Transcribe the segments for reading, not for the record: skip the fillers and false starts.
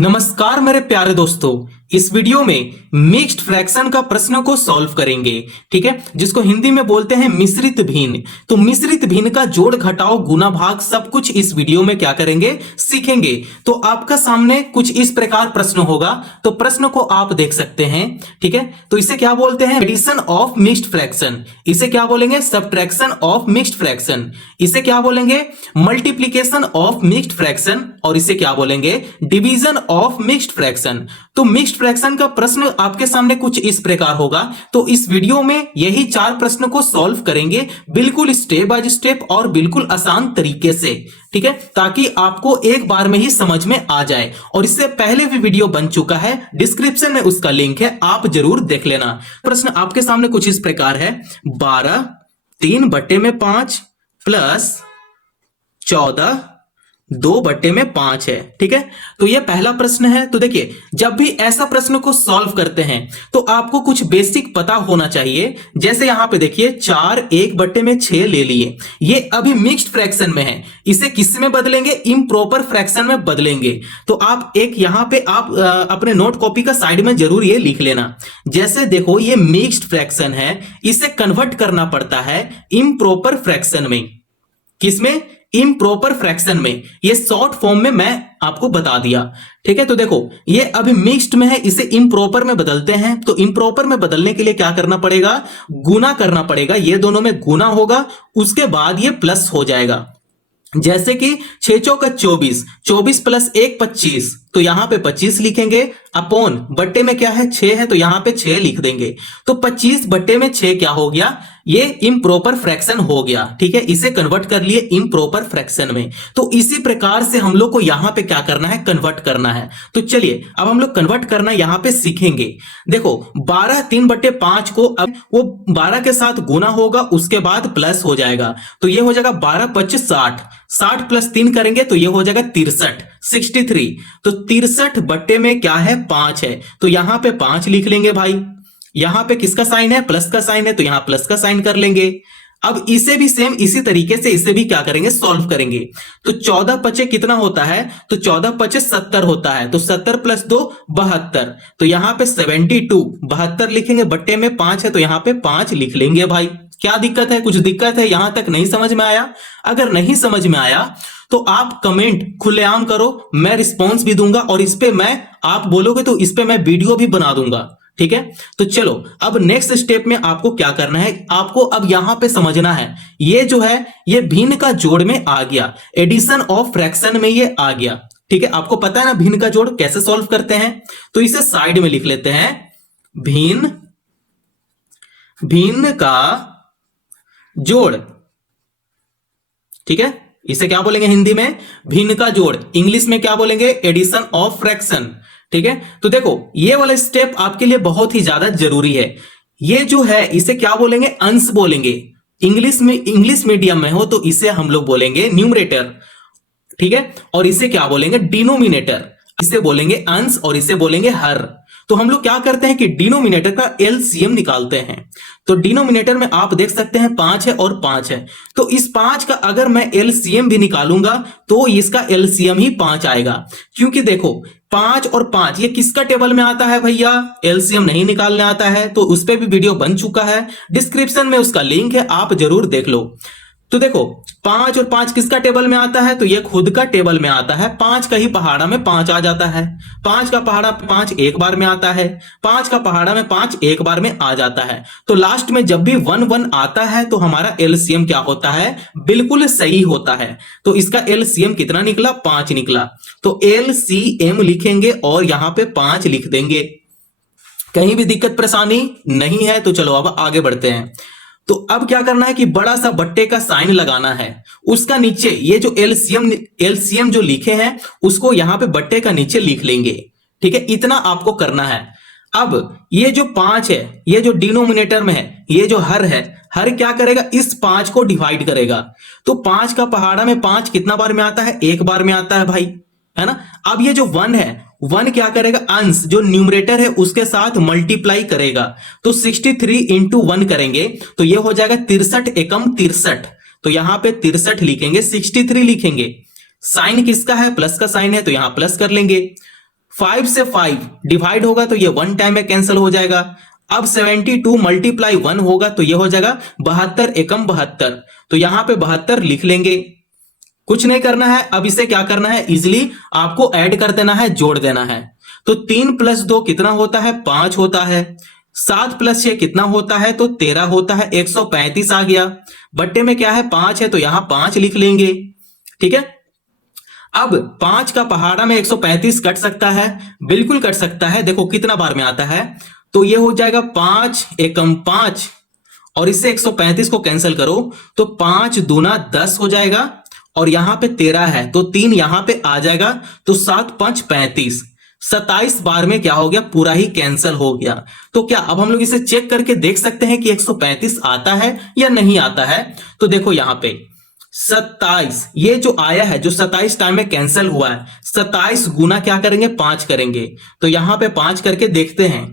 नमस्कार मेरे प्यारे दोस्तों, इस वीडियो में मिक्स्ड फ्रैक्शन का प्रश्न को सॉल्व करेंगे। ठीक है, जिसको हिंदी में बोलते हैं मिश्रित भिन्न। तो मिश्रित भिन्न का जोड़ घटाव गुना भाग सब कुछ इस वीडियो में क्या करेंगे, सीखेंगे। तो आपका सामने कुछ इस प्रकार प्रश्न होगा, तो प्रश्न को आप देख सकते हैं। ठीक है, तो इसे क्या बोलते हैं, एडिशन ऑफ मिक्स्ड फ्रैक्शन। इसे क्या बोलेंगे, सब्ट्रैक्शन ऑफ मिक्स्ड फ्रैक्शन। इसे क्या बोलेंगे, मल्टीप्लीकेशन ऑफ मिक्स्ड फ्रैक्शन। और इसे क्या बोलेंगे, डिवीजन ऑफ मिक्स्ड फ्रैक्शन। तो मिक्स्ड फ्रैक्शन का प्रश्न आपके सामने कुछ इस प्रकार होगा। तो इस वीडियो में यही 4 प्रश्न को सॉल्व करेंगे, बिल्कुल स्टेप बाय स्टेप और बिल्कुल आसान तरीके से। ठीक है, ताकि आपको एक बार में ही समझ में आ जाए। और इससे पहले भी वीडियो बन चुका है, डिस्क्रिप्शन में उसका लिंक है, आप जरूर देख लेना। प्रश्न आपके सामने कुछ इस प्रकार है, 12 3/5 प्लस 14 2/5 है। ठीक है, तो यह पहला प्रश्न है। तो देखिए, जब भी ऐसा प्रश्न को सॉल्व करते हैं तो आपको कुछ बेसिक पता होना चाहिए। जैसे यहां पे देखिए 4 1/6 ले लिए, ये अभी मिक्स्ड फ्रैक्शन में है। इसे किस में बदलेंगे, इम्प्रॉपर फ्रैक्शन में बदलेंगे। तो आप एक यहां पे आप अपने नोट कॉपी का साइड में जरूर ये लिख लेना। जैसे देखो, ये मिक्स्ड फ्रैक्शन है, इसे कन्वर्ट करना पड़ता है इम्प्रॉपर फ्रैक्शन में। किसमें, इम्प्रॉपर फ्रैक्शन में। ये शॉर्ट फॉर्म में मैं आपको बता दिया। ठीक है, तो देखो ये अभी मिक्स्ड में है, इसे इम्प्रॉपर में बदलते हैं। तो इम्प्रॉपर में बदलने के लिए क्या करना पड़ेगा, गुना करना पड़ेगा। ये दोनों में गुना होगा, उसके बाद ये प्लस हो जाएगा। जैसे कि 6 चौका 24, 24 प्लस 1 25, तो यहां पे 25 लिखेंगे। अपॉन बट्टे में क्या है, 6 है, तो यहां पे 6 लिख देंगे। तो 25/6 क्या हो गया, ये इम्प्रॉपर फ्रैक्शन हो गया। ठीक है, इसे कन्वर्ट कर लिए इम्प्रॉपर फ्रैक्शन में। तो इसी प्रकार से हम लोग को यहां पे क्या करना है, कन्वर्ट करना है। तो चलिए अब हम लोग कन्वर्ट करना यहां पे सीखेंगे। देखो 12 3/5 को अब वो 12 के साथ गुना होगा, उसके बाद प्लस हो जाएगा। तो ये हो जाएगा 12 25 60, 60 प्लस 3 करेंगे तो ये हो जाएगा 63 63। तो 63 बट्टे में क्या है, 5 है। तो यहां पे 5 लिख लेंगे भाई। यहां पे किसका साइन है, प्लस का साइन है, तो यहां प्लस का साइन कर लेंगे। अब इसे भी सेम इसी तरीके से इसे भी क्या करेंगे, सॉल्व करेंगे। तो 14/5 कितना होता है, तो 14/5 70 होता है। तो 70 प्लस 2 72। तो यहां पे 72 72 लिखेंगे, बट्टे में 5 है, तो यहां पे 5 लिख लेंगे भाई। क्या दिक्कत है, कुछ दिक्कत है, यहां तक नहीं समझ में आया? अगर नहीं समझ में आया तो आप कमेंट खुलेआम करो, मैं रिस्पॉन्स भी दूंगा। और इस पे मैं, आप बोलोगे तो इस पे मैं वीडियो भी बना दूंगा। ठीक है, तो चलो अब नेक्स्ट स्टेप में आपको क्या करना है, आपको अब यहां पे समझना है। ये जो है, ये भिन्न का जोड़ में आ गया, एडिशन ऑफ फ्रैक्शन में ये आ गया। ठीक है, आपको पता है ना भिन्न का जोड़ कैसे सॉल्व करते हैं। तो इसे साइड में लिख लेते हैं, भिन्न भिन्न का जोड़। ठीक है, इसे क्या बोलेंगे हिंदी में, भिन्न का जोड़। इंग्लिश में क्या बोलेंगे, एडिशन ऑफ फ्रैक्शन। ठीक है, तो देखो ये वाला स्टेप आपके लिए बहुत ही ज्यादा जरूरी है। ये जो है इसे क्या बोलेंगे, अंश बोलेंगे। इंग्लिश में, इंग्लिश मीडियम में हो तो इसे हम लोग बोलेंगे न्यूमरेटर। ठीक है, और इसे क्या बोलेंगे, डिनोमिनेटर। इसे बोलेंगे अंश और इसे बोलेंगे हर। तो हम लोग क्या करते हैं कि डिनोमिनेटर का एलसीएम निकालते हैं। तो डिनोमिनेटर में आप देख सकते हैं 5 है और 5 है। तो इस 5 का अगर मैं एलसीएम भी निकालूंगा तो इसका एलसीएम ही 5 आएगा। क्योंकि देखो 5 और 5 ये किसका टेबल में आता है भैया, एलसीएम नहीं निकालने आता है। तो उस पर भी वीडियो बन चुका है, डिस्क्रिप्शन में उसका लिंक है, आप जरूर देख लो। तो देखो 5 और 5 किसका टेबल में आता है, तो ये खुद का टेबल में आता है। 5 का ही पहाड़ा में 5 आ जाता है। 5 का पहाड़ा 5 एक बार में आता है, 5 का पहाड़ा में 5 एक बार में आ जाता है। तो लास्ट में जब भी 1 1 आता है तो हमारा एलसीएम क्या होता है, बिल्कुल सही होता है। तो इसका एलसीएम कितना निकला, 5 निकला। तो एलसीएम लिखेंगे और यहां पे 5 लिख देंगे। कहीं भी दिक्कत परेशानी नहीं है। तो चलो अब आगे बढ़ते हैं। तो अब क्या करना है कि बड़ा सा बट्टे का साइन लगाना है, उसका नीचे ये जो एलसीएम जो लिखे हैं उसको यहां पे बट्टे का नीचे लिख लेंगे। ठीक है, इतना आपको करना है। अब ये जो 5 है, ये जो डिनोमिनेटर में है, ये जो हर है, हर क्या करेगा, इस 5 को डिवाइड करेगा। तो 5 का पहाड़ा में 5 कितना बार में आता है, एक बार में आता है भाई, है ना। अब ये जो 1 है, 1 क्या करेगा, अंश जो न्यूमरेटर है उसके साथ मल्टीप्लाई करेगा। तो 63 इंटू 1 करेंगे तो ये हो जाएगा 63 एकम 63। तो यहां पे 63 लिखेंगे, 63 लिखेंगे। साइन किसका है, प्लस का साइन है, तो यहां प्लस कर लेंगे। 5 से 5 डिवाइड होगा तो ये 1 टाइम में कैंसिल हो जाएगा। अब 72 मल्टीप्लाई 1 होगा तो ये हो जाएगा 72 एकम 72, तो यहां पे 72 लिख लेंगे। कुछ नहीं करना है, अब इसे क्या करना है, इजिली आपको ऐड कर देना है, जोड़ देना है। तो 3 + 2 कितना होता है, 5 होता है। 7 + 6 कितना होता है, तो 13 होता है। 135 आ गया। बट्टे में क्या है, 5 है, तो यहां 5 लिख लेंगे। ठीक है, अब 5 का पहाड़ा में 135 कट सकता है, बिल्कुल कट सकता है। देखो कितना बार में आता है, तो ये हो जाएगा 5 एकम 5, और इससे 135 को कैंसिल करो तो 5 दूना 10 हो जाएगा, और यहां पे 13 है तो 3 यहां पे आ जाएगा, तो 7 5 35। 27 बार में क्या हो गया, पूरा ही कैंसिल हो गया। तो क्या अब हम लोग इसे चेक करके देख सकते हैं कि 135 आता है या नहीं आता है? तो देखो यहां पे 27 ये जो आया है, जो 27 टाइम में कैंसिल हुआ है, 27 गुना क्या करेंगे, 5 करेंगे। तो यहां पे 5 करके देखते हैं,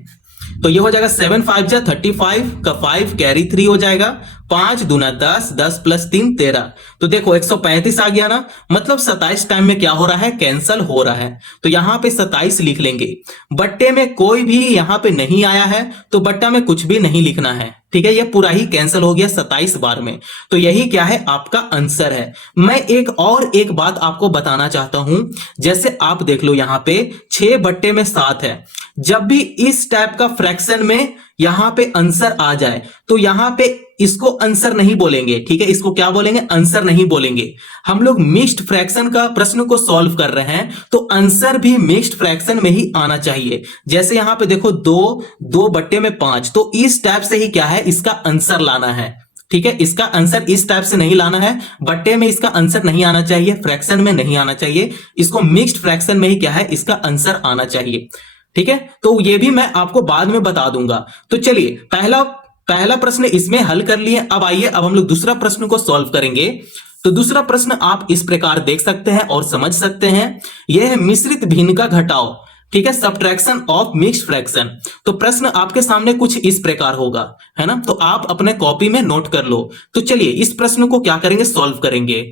तो ये हो जाएगा 7 5 जा 35 का 5 कैरी 3 हो जाएगा। 5 दूना 10, 10 + 3 13। तो देखो 135 आ गया ना, मतलब 27 टाइम में क्या हो रहा है, कैंसल हो रहा है। तो यहां पे 27 लिख लेंगे। बट्टे में कोई भी यहां पे नहीं आया है, तो बट्टा में कुछ भी नहीं लिखना है। ठीक है, ये पूरा ही कैंसिल हो गया 27 बार में। तो यही क्या है, आपका आंसर है। मैं एक बात आपको बताना चाहता हूं, जैसे आप देख लो यहां पे 6 बट्टे में 7 है। जब भी इस टाइप का फ्रैक्शन में यहां पे आंसर आ जाए, तो यहां पे इसको आंसर नहीं बोलेंगे। ठीक है, इसको क्या बोलेंगे, आंसर नहीं बोलेंगे। हम लोग मिक्स्ड फ्रैक्शन का प्रश्न को सॉल्व कर रहे हैं, तो आंसर भी मिक्स्ड फ्रैक्शन में ही आना चाहिए। जैसे यहां पे देखो 2 बट्टे में 5, तो इस टाइप से ही क्या है, इसका आंसर लाना है। ठीक है, इसका आंसर इस टाइप से नहीं लाना है, बट्टे में इसका आंसर नहीं आना चाहिए, फ्रैक्शन में नहीं आना चाहिए, इसको मिक्स्ड फ्रैक्शन में ही क्या है, इसका आंसर आना चाहिए। ठीक है, तो ये भी मैं आपको बाद में बता दूंगा। तो चलिए पहला प्रश्न इसमें हल कर लिए। अब आइए, अब हम लोग दूसरा प्रश्न को सॉल्व करेंगे। तो दूसरा प्रश्न आप इस प्रकार देख सकते हैं और समझ सकते हैं। यह है मिश्रित भिन्न का घटाव। ठीक है, सब्ट्रैक्शन ऑफ मिक्स्ड फ्रैक्शन। तो प्रश्न आपके सामने कुछ इस प्रकार होगा, है ना। तो आप अपने कॉपी में नोट कर लो। तो चलिए इस प्रश्न को क्या करेंगे, सॉल्व करेंगे।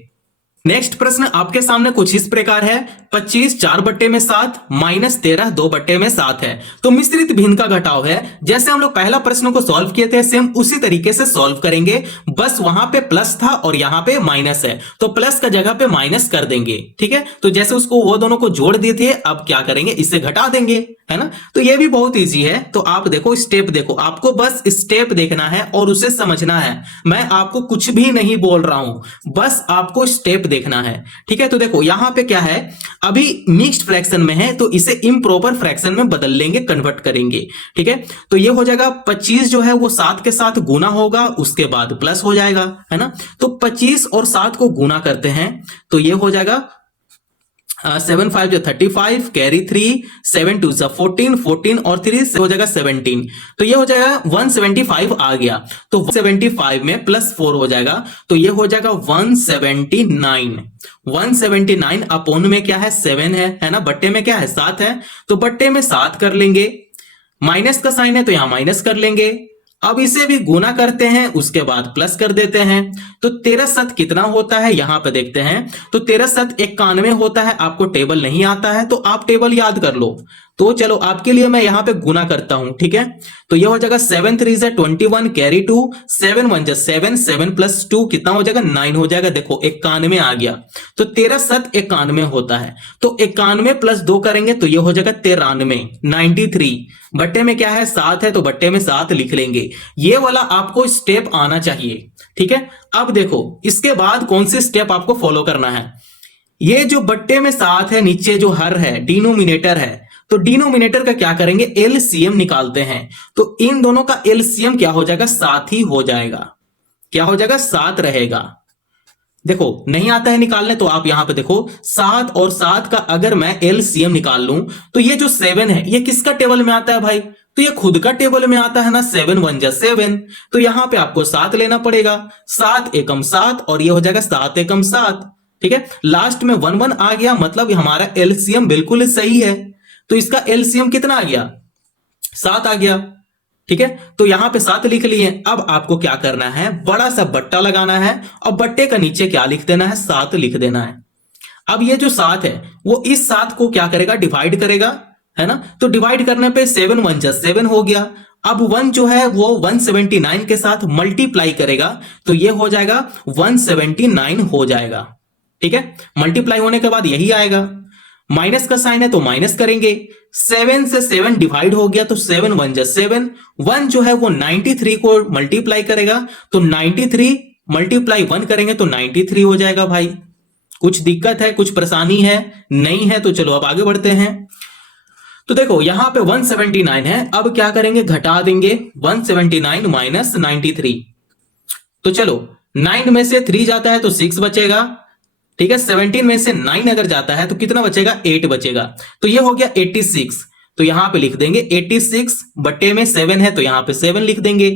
नेक्स्ट प्रश्न आपके सामने कुछ इस प्रकार है। 25 4 बट्टे में 7 माइनस 13 2 बट्टे में 7 है। तो मिश्रित भिन्न का घटाव है। जैसे हम लोग पहला प्रश्न को सॉल्व किए थे, सेम उसी तरीके से सॉल्व करेंगे। बस वहां पे प्लस था और यहां पे माइनस है, तो प्लस का जगह पे माइनस कर देंगे। ठीक है, तो जैसे उसको वो दोनों को जोड़ दिए थे, अब क्या करेंगे, इससे घटा देंगे, है ना। तो ये भी बहुत इजी है। तो आप देखो स्टेप देखो, आपको बस स्टेप देखना है और उसे समझना है। मैं आपको कुछ भी नहीं बोल रहा हूं, बस आपको स्टेप देखना है। ठीक है, तो देखो यहां पे क्या है, अभी मिक्स्ड फ्रैक्शन में है, तो इसे इम्प्रॉपर फ्रैक्शन में बदल लेंगे, कन्वर्ट करेंगे। ठीक है, तो ये हो जाएगा 25 जो है वो 7 के साथ गुना होगा, उसके बाद प्लस हो जाएगा, है ना। तो 25 और 7 को गुना करते हैं, तो ये हो जाएगा 7 5 जो 35 कैरी 3 7 2 जा 14 14 और 3 से हो जाएगा 17। तो ये हो जाएगा 175 आ गया। तो 175 में प्लस 4 हो जाएगा, तो ये हो जाएगा 179। 179 अपोन में क्या है, 7 है ना। बट्टे में क्या है, 7 है, तो बट्टे में 7 कर लेंगे। माइनस का साइन है तो यहां माइनस कर लेंगे। अब इसे भी गुना करते हैं, उसके बाद प्लस कर देते हैं। तो 13 7 कितना होता है, यहां पे देखते हैं। तो 13 7 91 होता है। आपको टेबल नहीं आता है तो आप टेबल याद कर लो। तो चलो आपके लिए मैं यहां पे गुना करता हूं। ठीक है, तो ये हो जाएगा 7 3 जा 21 कैरी 2 7 1 जा 7 7 + 2 कितना हो जाएगा, 9 हो जाएगा। देखो 91 आ गया। तो 13 7 91 होता है। तो 91 + 2 करेंगे तो ये हो जाएगा 93 93। बट्टे में क्या है, 7 है, तो बट्टे में 7 लिख लेंगे। ये वाला आपको स्टेप आना चाहिए। ठीक है, अब देखो इसके बाद कौन से स्टेप आपको फॉलो करना है। ये जो बट्टे में 7 है, नीचे जो हर है, डिनोमिनेटर है, तो डिनोमिनेटर का क्या करेंगे, एलसीएम निकालते हैं। तो इन दोनों का एलसीएम क्या हो जाएगा, 7 ही हो जाएगा। क्या हो जाएगा, 7 रहेगा। देखो नहीं आता है निकालने, तो आप यहां पे देखो 7 और 7 का अगर मैं एलसीएम निकाल लूं, तो ये जो 7 है ये किसका टेबल में आता है भाई, तो ये खुद का टेबल में आता है ना। 7 1 जा 7, तो यहां पे आपको 7 लेना पड़ेगा। 7 एकम 7 और ये हो जाएगा 7 एकम 7। ठीक है, लास्ट में 1 1 आ गया, मतलब हमारा एलसीएम बिल्कुल सही है। तो इसका एलसीएम कितना आ गया, 7 आ गया। ठीक है, तो यहां पे 7 लिख लिए। अब आपको क्या करना है, बड़ा सा बट्टा लगाना है और बट्टे का नीचे क्या लिख देना है, 7 लिख देना है। अब ये जो 7 है वो इस 7 को क्या करेगा, डिवाइड करेगा। है ना। तो डिवाइड करने पे 7 1 जा 7 हो गया। अब 1 जो है वो 179 के साथ मल्टीप्लाई करेगा तो ये हो जाएगा 179 हो जाएगा। ठीक है, मल्टीप्लाई होने के बाद यही आएगा। माइनस का साइन है तो माइनस करेंगे। 7 से 7 डिवाइड हो गया तो 7 1 जा 7। 1 जो है वो 93 को मल्टीप्लाई करेगा तो 93 मल्टीप्लाई 1 करेंगे तो 93 हो जाएगा भाई। कुछ दिक्कत है, कुछ परेशानी है? नहीं है तो चलो अब आगे बढ़ते हैं। तो देखो यहां पे 179 है, अब क्या करेंगे, घटा देंगे 179 माइनस 93। तो चलो 9 में से 3 जाता है तो 6 बचेगा। ठीक है, 17 में से 9 अगर जाता है तो कितना बचेगा, 8 बचेगा। तो ये हो गया 86। तो यहां पे लिख देंगे 86 बट्टे में 7 है तो यहां पे 7 लिख देंगे।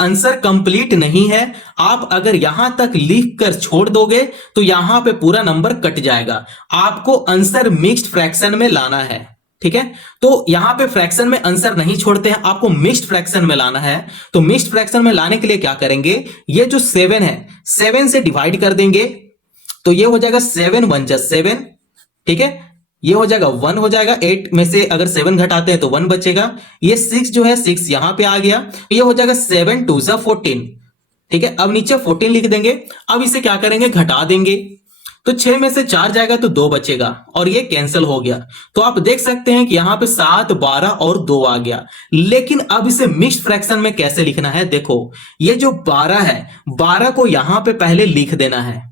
आंसर कंप्लीट नहीं है, आप अगर यहां तक लिख कर छोड़ दोगे तो यहां पे पूरा नंबर कट जाएगा। आपको आंसर मिक्स्ड फ्रैक्शन में लाना है। ठीक है, तो यहां पे फ्रैक्शन में आंसर नहीं छोड़ते हैं, आपको मिक्स्ड फ्रैक्शन में लाना है। तो मिक्स्ड फ्रैक्शन में लाने के लिए क्या करेंगे, ये जो 7 है 7 से डिवाइड कर देंगे तो ये हो जाएगा 7 1 जा 7। ठीक है, ये हो जाएगा 1 हो जाएगा। 8 में से अगर 7 घटाते हैं तो 1 बचेगा। ये 6 जो है 6 यहां पे आ गया, ये हो जाएगा 7 2 जा 14। ठीक है, अब नीचे 14 लिख देंगे। अब इसे क्या करेंगे, घटा देंगे तो 6 में से 4 जाएगा तो 2 बचेगा और ये कैंसिल हो गया। तो आप देख सकते हैं कि यहां पे 7 12 और 2 आ गया। लेकिन अब इसे मिक्स्ड फ्रैक्शन में कैसे लिखना है, देखो ये जो 12 है 12 को यहां पे पहले लिख देना है।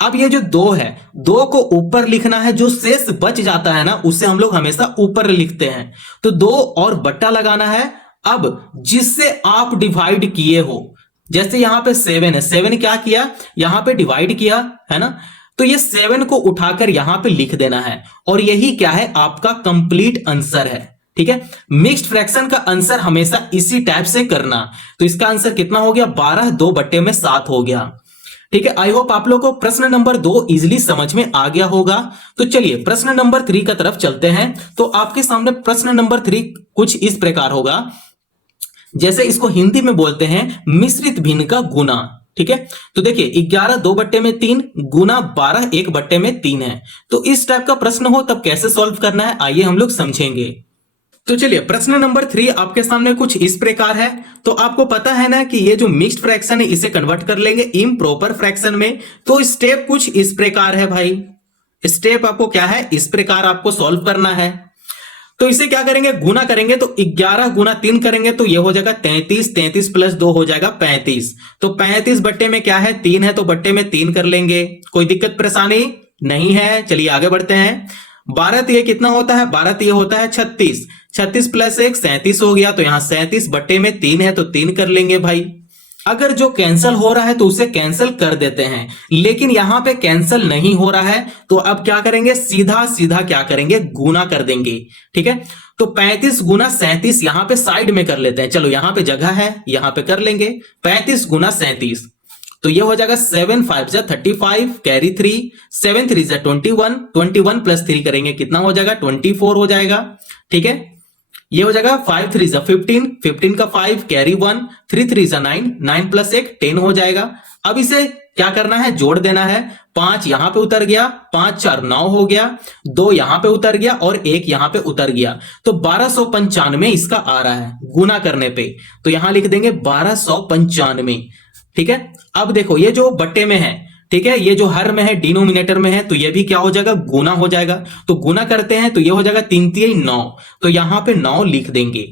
अब ये जो 2 है 2 को ऊपर लिखना है, जो शेष बच जाता है ना उसे हम लोग हमेशा ऊपर लिखते हैं। तो 2 और बट्टा लगाना है। अब जिससे आप डिवाइड किए हो, जैसे यहां पे 7 है, 7 क्या किया, यहां पे डिवाइड किया है ना, तो ये 7 को उठाकर यहां पे लिख देना है और यही क्या है, आपका कंप्लीट आंसर है। ठीक है, मिक्स्ड फ्रैक्शन का आंसर हमेशा इसी टाइप से करना। तो इसका आंसर कितना हो गया, 12 2 बट्टे में 7 हो गया। ठीक है, आई होप आप लोग को प्रश्न नंबर 2 इजिली समझ में आ गया होगा। तो चलिए प्रश्न नंबर 3 का तरफ चलते हैं। तो आपके सामने प्रश्न नंबर 3 कुछ इस प्रकार होगा, जैसे इसको हिंदी में बोलते हैं मिश्रित भिन्न का गुना। ठीक है, तो देखिए 11 2 बट्टे में 3 गुना 12 1 बट्टे में 3 है। तो इस टाइप का प्रश्न हो तब कैसे सॉल्व करना है, आइए हम लोग समझेंगे। तो चलिए प्रश्न नंबर 3 आपके सामने कुछ इस प्रकार है। तो आपको पता है ना कि ये जो मिक्स्ड फ्रैक्शन है इसे कन्वर्ट कर लेंगे इम्प्रॉपर फ्रैक्शन में। तो स्टेप कुछ इस प्रकार है भाई, स्टेप आपको क्या है, इस प्रकार आपको सॉल्व करना है। तो इसे क्या करेंगे, गुना करेंगे। तो 11 गुना 3 करेंगे तो ये हो जाएगा 33, 33 प्लस 2 हो जाएगा 35। तो 35 बट्टे में क्या है, 3 है तो बट्टे में 3 कर लेंगे। कोई दिक्कत परेशानी नहीं है, चलिए आगे बढ़ते हैं। 12 तिये कितना होता है, 12 तिये होता है 36। 36 प्लस 1 37 हो गया। तो यहां 37 बट्टे में 3 है तो 3 कर लेंगे भाई। अगर जो कैंसल हो रहा है तो उसे कैंसल कर देते हैं, लेकिन यहां पे कैंसल नहीं हो रहा है तो अब क्या करेंगे, सीधा सीधा क्या करेंगे, गुना कर देंगे। ठीक है, तो 35 गुना 37 यहां पे साइड में कर लेते हैं। चलो यहां पे जगह है, यहां पे कर लेंगे 35 गुना 37। तो ये हो जाएगा 7 5 जा 35 कैरी 3 7 3 जा 21 21 प्लस 3 करेंगे कितना हो जाएगा, 24 हो जाएगा। ठीक है, ये हो जाएगा 5 3 जा 15 15 का 5 कैरी 1 3 3 जा 9 9 प्लस 1 10 हो जाएगा। अब इसे क्या करना है, जोड़ देना है। 5 यहां पे उतर गया, 5 4 9 हो गया, 2 यहां पे उतर गया और 1 यहां पे उतर गया। तो 1295 इसका आ रहा है गुना करने पे। तो यहां लिख देंगे 1295। ठीक है, अब देखो ये जो बट्टे में है, ठीक है, ये जो हर में है डिनोमिनेटर में है, तो ये भी क्या हो जाएगा, गुना हो जाएगा। तो गुना करते हैं तो ये हो जाएगा 3 3 9। तो यहां पे 9 लिख देंगे।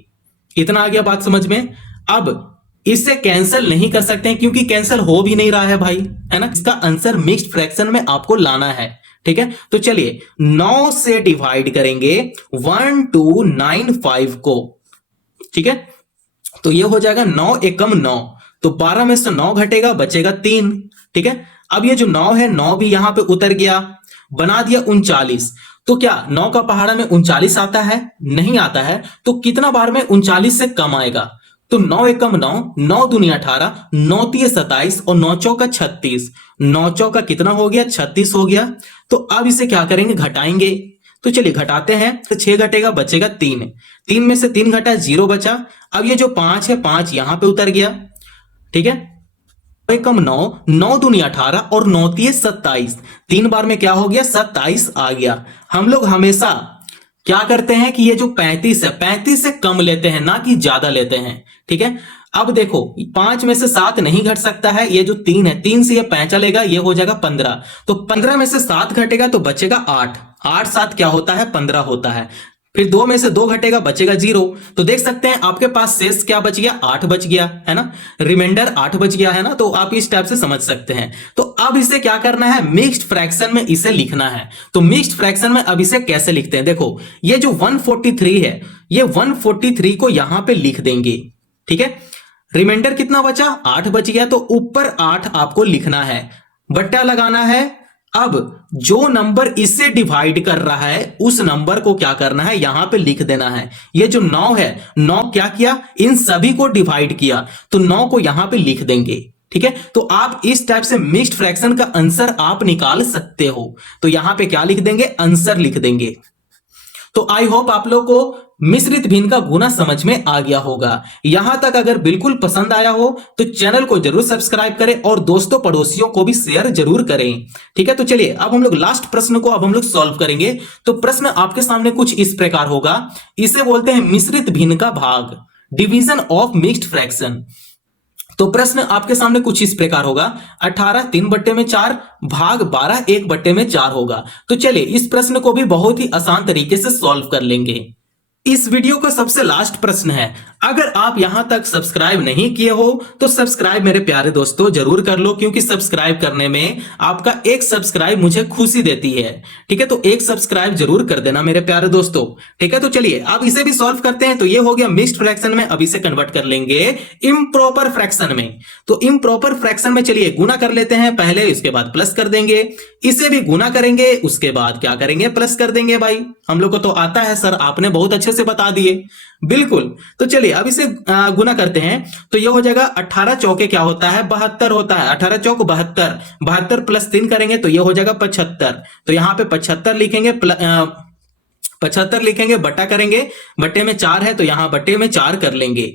इतना आ गया बात समझ में। अब इससे कैंसिल नहीं कर सकते हैं क्योंकि कैंसिल हो भी नहीं रहा है भाई, है ना। इसका आंसर मिक्स्ड फ्रैक्शन में आपको लाना है। ठीक है, तो चलिए 9 से डिवाइड करेंगे 1295 को। ठीक है, तो ये हो जाएगा 9 एकम 9। तो 12 में से 9 घटेगा, बचेगा 3। ठीक है, अब ये जो 9 है 9 भी यहां पे उतर गया, बना दिया 39। तो क्या 9 का पहाड़ा में 39 आता है, नहीं आता है। तो कितना बार में 39 से कम आएगा, तो 9 एकम 9 9 दूनी 18 9 तिये 27 और 9 चौका 36। 9 चौका कितना हो गया, 36 हो गया। तो अब इसे क्या करेंगे, घटाएंगे। तो चलिए घटाते हैं। तो 6 घटेगा, बचेगा 3। 3 में से 3 घटा 0 बचा। अब ये जो 5 है 5 यहां पे उतर गया। ठीक है, एकम 9 9 दूनी 18 और 9 तिये 27। 3 बार में क्या हो गया, 27 आ गया। हम लोग हमेशा क्या करते हैं कि ये जो 35 है 35 से कम लेते हैं, ना कि ज्यादा लेते हैं। ठीक है, अब देखो 5 में से 7 नहीं घट सकता है, ये जो 3 है 3 से ये 5 चलेगा, ये हो जाएगा 15। तो 15 में से 7 घटेगा तो बचेगा 8। 8 7 क्या होता है, 15 होता है। फिर 2 में से 2 घटेगा, बचेगा 0। तो देख सकते हैं आपके पास शेष क्या बच गया, 8 बच गया है ना, रिमाइंडर 8 बच गया है ना। तो आप इस टाइप से समझ सकते हैं। तो अब इसे क्या करना है, मिक्स्ड फ्रैक्शन में इसे लिखना है। तो मिक्स्ड फ्रैक्शन में अब इसे कैसे लिखते हैं, देखो ये जो 143 है, ये 143 को यहां पे लिख देंगे। ठीक है, रिमाइंडर कितना बचा, 8 बच गया, तो ऊपर 8 आपको लिखना है, बट्टा लगाना है। अब जो नंबर इससे डिवाइड कर रहा है उस नंबर को क्या करना है, यहां पे लिख देना है। ये जो 9 है, 9 क्या किया, इन सभी को डिवाइड किया, तो 9 को यहां पे लिख देंगे। ठीक है, तो आप इस टाइप से मिक्स्ड फ्रैक्शन का आंसर आप निकाल सकते हो। तो यहां पे क्या लिख देंगे, आंसर लिख देंगे। तो आई होप आप लोग को मिश्रित भिन्न का गुना समझ में आ गया होगा। यहां तक अगर बिल्कुल पसंद आया हो तो चैनल को जरूर सब्सक्राइब करें और दोस्तों पड़ोसियों को भी शेयर जरूर करें। ठीक है, तो चलिए अब हम लोग लास्ट प्रश्न को अब हम लोग सॉल्व करेंगे। तो प्रश्न आपके सामने कुछ इस प्रकार होगा, इसे बोलते हैं मिश्रित भिन्न का भाग, डिवीजन ऑफ मिक्स्ड फ्रैक्शन। तो प्रश्न आपके सामने कुछ इस प्रकार होगा, 18 3/4 भाग 12 1/4 होगा। तो चलिए इस प्रश्न को भी बहुत ही आसान तरीके से सॉल्व कर लेंगे। इस वीडियो का सबसे लास्ट प्रश्न है, अगर आप यहां तक सब्सक्राइब नहीं किए हो तो सब्सक्राइब मेरे प्यारे दोस्तों जरूर कर लो, क्योंकि सब्सक्राइब करने में आपका एक सब्सक्राइब मुझे खुशी देती है। ठीक है, तो एक सब्सक्राइब जरूर कर देना मेरे प्यारे दोस्तों। ठीक है, तो चलिए अब इसे भी सॉल्व करते हैं। तो ये हो गया मिक्स्ड फ्रैक्शन में, अब इसे कन्वर्ट कर लेंगे इम्प्रॉपर फ्रैक्शन में। तो इम्प्रॉपर फ्रैक्शन में चलिए गुना कर लेते हैं पहले, इसके बाद प्लस कर देंगे। इसे भी गुना करेंगे, उसके बाद क्या करेंगे, प्लस कर देंगे। भाई हम लोग को तो आता है सर, आपने बहुत अच्छे से बता दिए। बिल्कुल, तो चलिए अब इसे गुना करते हैं। तो ये हो जाएगा 18 चौके क्या होता है, 72 होता है। 18 चौक 72, 72 प्लस 3 करेंगे तो ये हो जाएगा 75। तो यहां पे 75 लिखेंगे, 75 लिखेंगे, बटा करेंगे, बटे में 4 है तो यहां बटे में 4 कर लेंगे।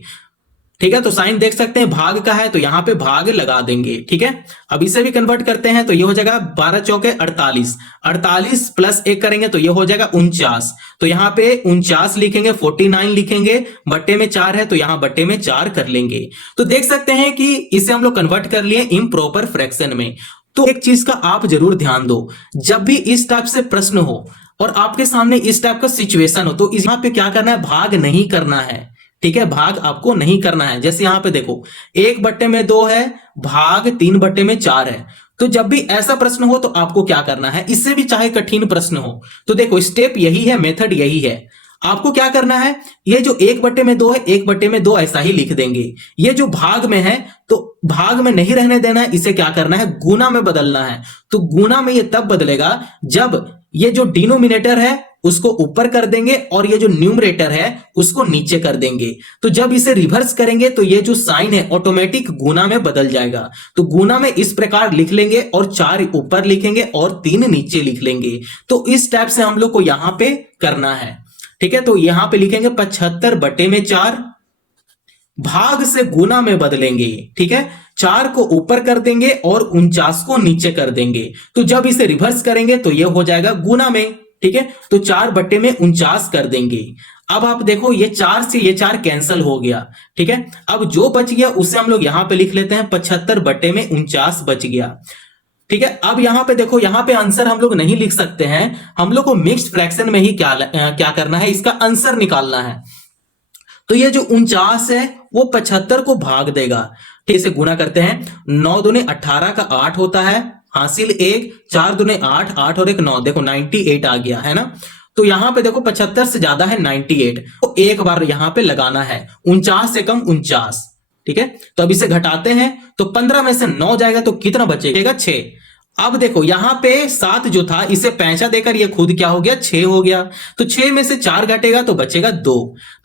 ठीक है, तो साइन देख सकते हैं भाग का है तो यहां पे भाग लगा देंगे। ठीक है, अब इसे भी कन्वर्ट करते हैं। तो ये हो जाएगा 12 चौके 48, 48 प्लस 1 करेंगे तो ये हो जाएगा 49। तो यहां पे 49 लिखेंगे, 49 लिखेंगे, बट्टे में 4 है तो यहां बट्टे में 4 कर लेंगे। तो देख सकते हैं कि इसे हम लोग कन्वर्ट कर लिए इम्प्रॉपर फ्रैक्शन में। तो एक चीज का आप जरूर ध्यान दो, जब भी इस टाइप से प्रश्न हो और आपके सामने इस टाइप का सिचुएशन हो तो यहां पे क्या करना है, भाग नहीं करना है। ठीक है, भाग आपको नहीं करना है। जैसे यहां पे देखो 1/2 है, भाग 3/4 है। तो जब भी ऐसा प्रश्न हो तो आपको क्या करना है, इससे भी चाहे कठिन प्रश्न हो तो देखो स्टेप यही है, मेथड यही है। आपको क्या करना है, ये जो 1/2 है 1/2 ऐसा ही लिख देंगे। ये जो भाग में है तो भाग में नहीं रहने देना है, इसे क्या करना है, गुना में बदलना है। तो गुना में ये तब बदलेगा जब ये जो डिनोमिनेटर है उसको ऊपर कर देंगे और ये जो न्यूमरेटर है उसको नीचे कर देंगे। तो जब इसे रिवर्स करेंगे तो ये जो साइन है ऑटोमेटिक गुना में बदल जाएगा। तो गुना में इस प्रकार लिख लेंगे और 4 ऊपर लिखेंगे और 3 नीचे लिख लेंगे। तो इस टाइप से हम लोग को यहां पे करना है। ठीक है, तो यहां पे लिखेंगे 75/4, भाग से गुना में बदलेंगे। ठीक है, 4 को ऊपर कर देंगे और 49 को नीचे कर देंगे। तो जब इसे रिवर्स करेंगे तो यह हो जाएगा गुना में। ठीक है, तो 4/49 कर देंगे। अब आप देखो ये 4 से ये 4 कैंसिल हो गया। ठीक है, अब जो बच गया उसे हम लोग यहां पे लिख लेते हैं, 75/49 बच गया। ठीक है, अब यहां पे देखो, यहां पे आंसर हम लोग नहीं लिख सकते हैं, हम लोग को मिक्स्ड फ्रैक्शन में ही क्या करना है, इसका आंसर निकालना है। तो ये जो 49 है वो 75 को भाग देगा। ठीक, इसे गुना करते हैं, 9 दूने 18 का 8 होता है, हासिल 1, 4 दूने 8, 8 और 1 9, देखो 98 आ गया है ना। तो यहां पे देखो 75 से ज्यादा है 98, तो एक बार यहां पे लगाना है, 49 से कम 49। ठीक है, तो अब इसे घटाते हैं तो 15 में से 9 जाएगा तो कितना बचेगा, 6। अब देखो यहां पे 7 जो था इसे पैंचा देकर ये खुद क्या हो गया, 6 हो गया। तो 6 में से 4 घटेगा तो बचेगा 2।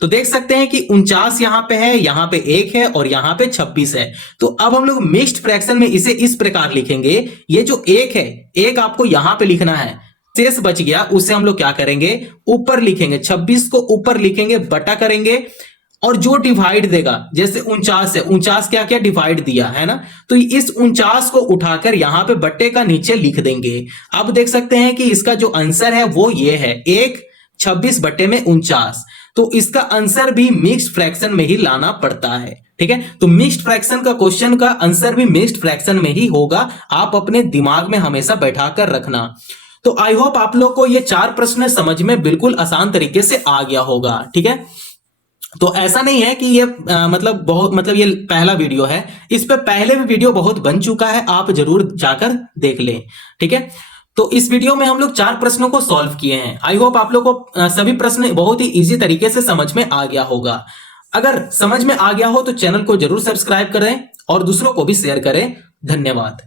तो देख सकते हैं कि 49 यहां पे है, यहां पे 1 है और यहां पे 26 है। तो अब हम लोग मिक्स्ड फ्रैक्शन में इसे इस प्रकार लिखेंगे, ये जो 1 है 1 आपको यहां पे लिखना है, शेष बच गया उसे हम लोग क्या करेंगे, ऊपर लिखेंगे, 26 को ऊपर लिखेंगे, बटा करेंगे और जो डिवाइड देगा, जैसे 49 है, 49 क्या क्या डिवाइड दिया है ना, तो इस 49 को उठाकर यहां पे बट्टे का नीचे लिख देंगे। अब देख सकते हैं कि इसका जो आंसर है वो ये है, 1 26/49। तो इसका आंसर भी मिक्स्ड फ्रैक्शन में ही लाना पड़ता है। ठीक है, तो मिक्स्ड फ्रैक्शन का क्वेश्चन का आंसर भी मिक्स्ड फ्रैक्शन में ही होगा। आप अपने दिमाग में हमेशा बैठा कर रखना। तो आई होप आप लोग को ये 4 प्रश्न समझ में बिल्कुल आसान तरीके से आ गया होगा। ठीक है, तो ऐसा नहीं है कि ये मतलब ये पहला वीडियो है, इस पे पहले भी वीडियो बहुत बन चुका है, आप जरूर जाकर देख लें। ठीक है, तो इस वीडियो में हम लोग 4 प्रश्नों को सॉल्व किए हैं। आई होप आप लोग को सभी प्रश्न बहुत ही इजी तरीके से समझ में आ गया होगा। अगर समझ में आ गया हो तो चैनल को जरूर सब्सक्राइब करें और दूसरों को भी शेयर करें। धन्यवाद।